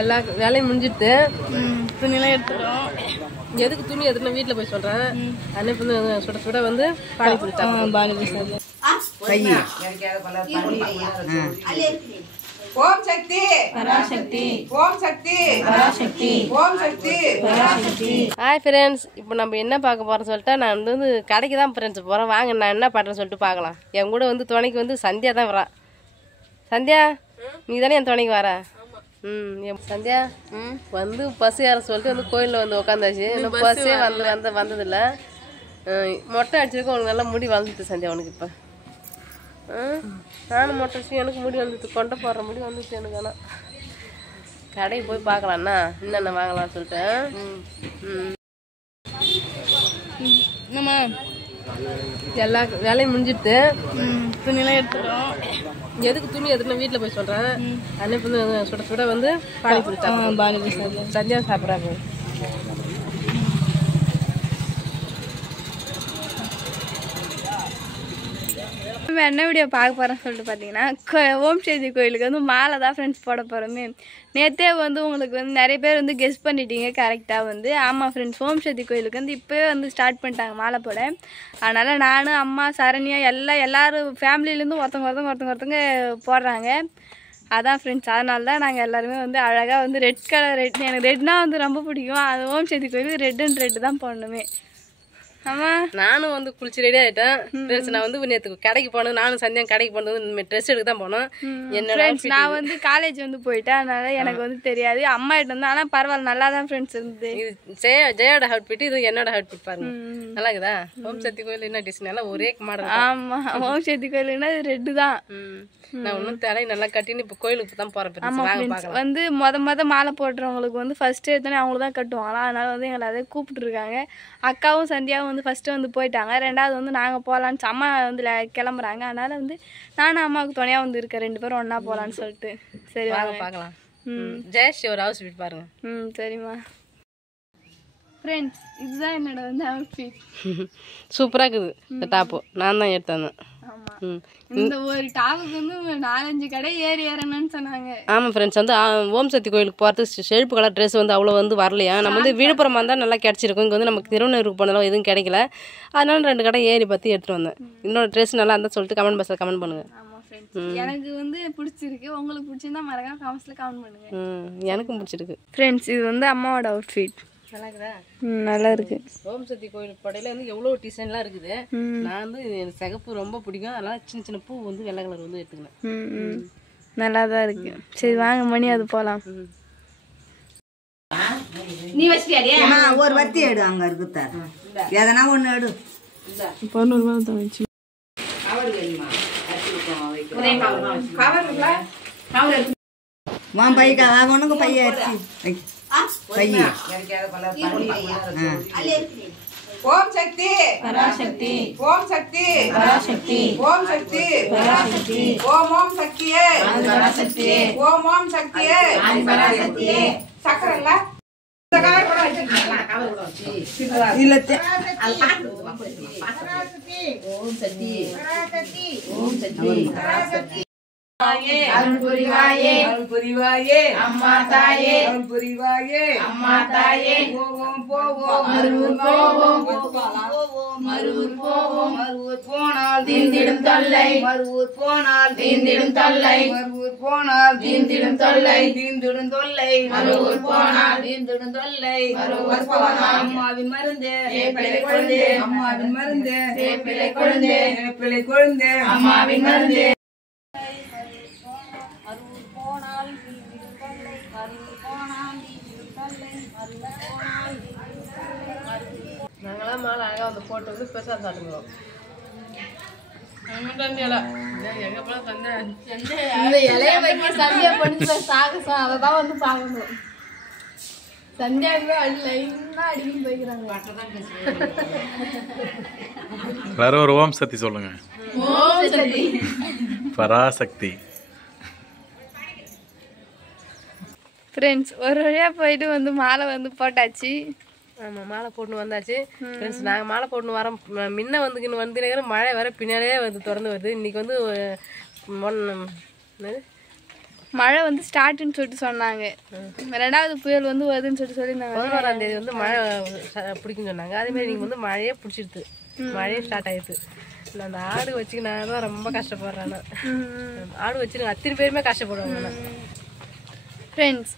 எல்லா வேலையும் முடிஞ்சிட்டு துணியெல்லாம் எடுத்துட்டோம். எதுக்கு துணி எடுத்துட்டு வீட்டில் போய் சொல்கிறேன். அன்னைக்கு வந்து சுட சுட வந்து பானிபூரி சாப்பிடுவோம். பானிபூரி சாப்பிடுவோம். ஓம் சக்தி பராசக்தி ஓம் சக்தி பராசக்தி ஓம் சக்தி பராசக்தி. ஹாய் ஃப்ரெண்ட்ஸ், இப்போ நம்ம என்ன பார்க்க போகிறோம்னு சொல்லிட்டு நான் வந்து கடைக்கு தான் ஃப்ரெண்ட்ஸ் போகிறேன். வாங்க நான் என்ன பண்ணுறேன்னு சொல்லிட்டு பார்க்கலாம். என் கூட வந்து துணைக்கு வந்து சந்தியா தான் வரான். சந்தியா, நீ தானே என் துணைக்கு வர? சந்தியா வந்து பஸ் ஏற சொல்லிட்டு வந்து கோயிலில் வந்து உட்காந்தாச்சு. இன்னும் பஸ்ஸே வந்ததில்லை. மொட்டை அடிச்சிருக்கோம். உனக்கு நல்லா முடி வளர்ந்துட்டு சந்தியா. உனக்கு இப்போ நானும் மொட்டை அடிச்சு எனக்கு முடி வந்துட்டு கொண்டை போடுற முடி வந்துச்சு எனக்கு. ஆனால் கடைக்கு போய் பார்க்கலாம்ண்ணா என்னென்ன வாங்கலாம்னு சொல்லிட்டு. நம்ம எல்லா வேலையும் முடிஞ்சிட்டு துணியெல்லாம் எடுத்துட்டோம். எதுக்கு துணி எடுத்துட்டு வீட்டில் போய் சொல்கிறேன். அன்னைக்கு வந்து சுட சுட வந்து பானிபூரி சாப்பிடுவோம். பானிபூரி சாப்பிடுவோம். சந்தியா சாப்பிட்றாங்க. நம்ம என்ன வீடியோ பார்க்க போகிறோம்னு சொல்லிட்டு பார்த்தீங்கன்னா, ஓம் சக்தி கோயிலுக்கு வந்து மாலை தான் ஃப்ரெண்ட்ஸ் போட போகிறோமே. நேற்றே வந்து உங்களுக்கு வந்து நிறைய பேர் வந்து கெஸ் பண்ணிட்டீங்க கரெக்டாக வந்து. ஆமாம் ஃப்ரெண்ட்ஸ், ஓம் சக்தி கோயிலுக்கு வந்து இப்போவே வந்து ஸ்டார்ட் பண்ணிட்டாங்க மாலை போட. அதனால் நான், அம்மா, சரண்யா எல்லோரும் ஃபேமிலியிலேருந்து ஒருத்தவங்க போடுறாங்க. அதான் ஃப்ரெண்ட்ஸ், அதனால தான் நாங்கள் எல்லாருமே வந்து அழகாக வந்து ரெட் கலர் எனக்கு ரெட்னால் வந்து ரொம்ப பிடிக்கும். அது ஓம் சக்தி கோயிலுக்கு ரெட் அண்ட் ரெட்டு தான் போடணுமே. ஆமாம், நானும் வந்து குளிச்சு ரெடி ஆகிட்டேன் ஃப்ரெண்ட்ஸ். நான் வந்து நேற்று கடைக்கு போனேன். நானும் சந்தியா கடைக்கு போனது ட்ரெஸ் எடுக்க தான் போனோம். என்னோட நான் வந்து காலேஜ் வந்து போயிட்டேன். அதனால எனக்கு வந்து தெரியாது. அம்மா கிட்ட வந்து ஆனால் பரவாயில்ல, நல்லா தான் ஃப்ரெண்ட்ஸ் இருந்து. இது ஜெயோட அவுட்ஃபிட், இது என்னோட அவுட்ஃபிட் பாருங்க. நல்லா இருக்குதா? ஓம் சக்தி கோயில் என்ன டிசைன் எல்லாம் ஒரே மாடல். ஆமாம், ஓம் சக்தி கோயிலுன்னா இது ரெட்டு தான். நான் ஒன்றும் தலையை நல்லா கட்டின்னு இப்போ கோயிலுக்கு தான் போகிறேன். வந்து மொத மாலை போடுறவங்களுக்கு வந்து ஃபர்ஸ்ட் எடுத்தோன்னே அவங்களுக்கு தான் கட்டுவாங்களாம். அதனால வந்து எங்களை அதே கூப்பிட்டுருக்காங்க. அக்காவும் சந்தியாவும் வந்து ஃபர்ஸ்ட்டு வந்து போயிட்டாங்க. ரெண்டாவது வந்து நாங்கள் போகலான்னு அம்மா வந்து கிளம்புறாங்க. அதனால வந்து நானும் அம்மாவுக்கு துணையாக வந்து இருக்கேன். 2 பேரும் ஒன்றா போகலான்னு சொல்லிட்டு. சரி வாங்க பார்க்கலாம். ஜெயஸ்ரீ ஒரு ஹவுஸ் வீட் பாருங்க. சரிம்மா ஃப்ரெண்ட்ஸ், இதுதான் என்னோட வந்து அவுட்ஃபிட். சூப்பராக இருக்குது இந்த டாப்பு. நான் தான் எடுத்தேன். இந்த ஒரு டாப்புக்கு வந்து 4-5 கடை ஏறணும்னு சொன்னாங்க. ஆமாம் ஃப்ரெண்ட்ஸ், வந்து ஓம் சக்தி கோயிலுக்கு போகிறதுக்கு செழுப்பு கலர் ட்ரெஸ் வந்து அவ்வளோ வந்து வரலையா. நம்ம வந்து விழுப்புரமாக இருந்தால் நல்லா கிடச்சிருக்கும். இங்கே வந்து நமக்கு திருவண்ணூருக்கு போனாலும் எதுவும் கிடைக்கல. அதனால 2 கடை ஏறி பார்த்து எடுத்துகிட்டு வந்தேன். இன்னொரு ட்ரெஸ் நல்லா இருந்தால் சொல்லிட்டு கமெண்ட் பாக்ஸில் கமெண்ட் பண்ணுங்கள். ஆமாம் ஃப்ரெண்ட்ஸ், எனக்கு வந்து பிடிச்சிருக்கு. உங்களுக்கு பிடிச்சிருந்தா மறக்காம கமெண்ட்ஸில் கமெண்ட் பண்ணுங்கள். எனக்கும் பிடிச்சிருக்கு ஃப்ரெண்ட்ஸ். இது வந்து அம்மாவோட அவுட்ஃபிட். நல்லா இருக்குதா? நல்லா இருக்கு. ஓம் சக்தி கோயில் படையில வந்து எவ்வளோ டிசைன்லாம் இருக்குது. நான் வந்து எனக்கு சிகப்பு ரொம்ப பிடிக்கும். அதனால சின்ன சின்ன பூ வந்து வெள்ளை கலர் வந்து எடுத்துக்கினேன். நல்லா தான் இருக்கு. சரி வாங்க மணி, அது போகலாம். நீ வச்சிட்டியா? ஒரு வத்தி எடு, அங்க இருக்குதா எதனா ஒண்ணு எடு. 11 ரூபாய் தான் வச்சு. உன் பைக்கா உனக்கு பைய அரிசி பைய. ஓம் சக்தி பராசக்தி ஓம் சக்தி பராசக்தி ஓம் சக்தி பராசக்தி ஓம் ஓம் சக்தியே பராசக்தியே ஓம் ஓம் சக்தியே பராசக்தியே. சக்கரை இல்ல ஓம் சக்தி ஓம் சக்தி பராசக்தி. அருள் புரிவாயே அருள் புரிவாயே அம்மா தாயே அருள் புரிவாயே அம்மா தாயே. போவோம் போவோம் மருவூர் போவோம் மருவூர் போவோம் மருவூர் போனால் தீர்ந்திடும் தொல்லை மருவூர் போனால் தீர்ந்திடும் தொல்லை மருவூர் போனால் தீர்ந்திடும் தொல்லை தீர்ந்திடும் தொல்லை மருவூர் போனால் தீர்ந்திடும் தொல்லை மருவூர் போனால் அம்மாவின் மருந்து வேப்பிலை கொழுந்து அம்மாவின் மருந்து வேப்பிலை கொழுந்து வேப்பிலை கொழுந்து அம்மாவின் மருந்து. நாங்களாம் மாலை அழகாக வந்து போட்டு வந்து ஸ்பெஷல் சாப்பிடுவோம். எங்கே போனால் சந்தை இந்த இலைய வைக்க சந்தியா பண்ணி சாகசம் அதை தான் வந்து பார்க்கணும். சந்தியாவுக்கு லைனா அடிக்கணும் போய்க்கிறாங்க. வேற ஒரு ஓம் சக்தி சொல்லுங்க. ஓம் சக்தி பராசக்தி. ஃப்ரெண்ட்ஸ், ஒரு வழியாக போயிட்டு வந்து மாலை வந்து போட்டாச்சு. ஆமாம், மாலை போட்டுன்னு வந்தாச்சு ஃப்ரெண்ட்ஸ். நாங்கள் மாலை போட்டுன்னு வரோம். முன்ன வந்து மழை வர பின்னாலே வந்து திறந்து வருது. இன்றைக்கி வந்து மழை வந்து ஸ்டார்ட்னு சொல்லிட்டு சொன்னாங்க. 2வது புயல் வந்து வருதுன்னு சொல்லிட்டு சொல்லியிருந்தாங்க. 11ஆம் தேதி வந்து மழை பிடிக்குன்னு சொன்னாங்க. அதேமாதிரி நீங்கள் வந்து மழையே பிடிச்சிடுது, மழையே ஸ்டார்ட் ஆயிடுது. நான் அந்த ஆடு வச்சுக்கினா தான் ரொம்ப கஷ்டப்படுறேன். ஆடு வச்சுருங்க அத்தனை பேருமே கஷ்டப்படுவாங்க. ஃப்ரெண்ட்ஸ்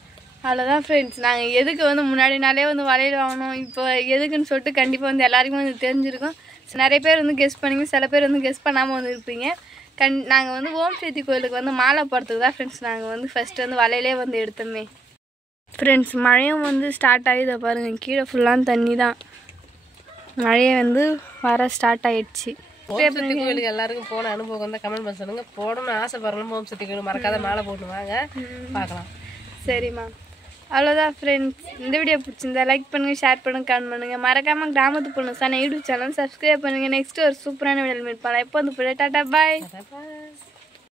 அவ்வளோதான் ஃப்ரெண்ட்ஸ். நாங்கள் எதுக்கு வந்து முன்னாடி நாளே வந்து வளையல் வாங்கணும் இப்போ எதுக்குன்னு சொல்லிட்டு கண்டிப்பாக வந்து எல்லாருக்குமே வந்து தெரிஞ்சிருக்கும். நிறைய பேர் வந்து கெஸ் பண்ணிங்க, சில பேர் வந்து கெஸ் பண்ணாமல் வந்து இருப்பீங்க. நாங்கள் வந்து ஓம் சக்தி கோயிலுக்கு வந்து மாலை போடுறதுக்கு தான் ஃப்ரெண்ட்ஸ் நாங்கள் வந்து ஃபஸ்ட்டு வந்து வலையிலே வந்து எடுத்தோமே. ஃப்ரெண்ட்ஸ் மழையும் வந்து ஸ்டார்ட் ஆகிதை பாருங்கள், கீழே ஃபுல்லாக தண்ணி தான். மழையை வந்து வர ஸ்டார்ட் ஆகிடுச்சு. ஓம் சக்தி கோயிலுக்கு எல்லாருக்கும் போன அனுபவம் வந்து கமெண்ட் பண்ண சொல்லுங்க. போடணும்னு ஆசைப்படுறோம் ஓம் சக்தி கோயில் மறக்காத மாலை போட்டு வாங்க, பார்க்கலாம். சரிம்மா, அவ்வளோதான் ஃப்ரெண்ட்ஸ். இந்த வீடியோ பிடிச்சிருந்தா லைக் பண்ணுங்கள், ஷேர் பண்ணுங்கள், கமெண்ட் பண்ணுங்கள். மறக்காமல் கிராமத்து பொண்ணு சார் யூடியூப் சேனல் சப்ஸ்கிரைப் பண்ணுங்கள். நெக்ஸ்ட்டு ஒரு சூப்பரான வீடியோ மீட் பண்ணலாம். இப்போ வந்து டாட்டா பாய்.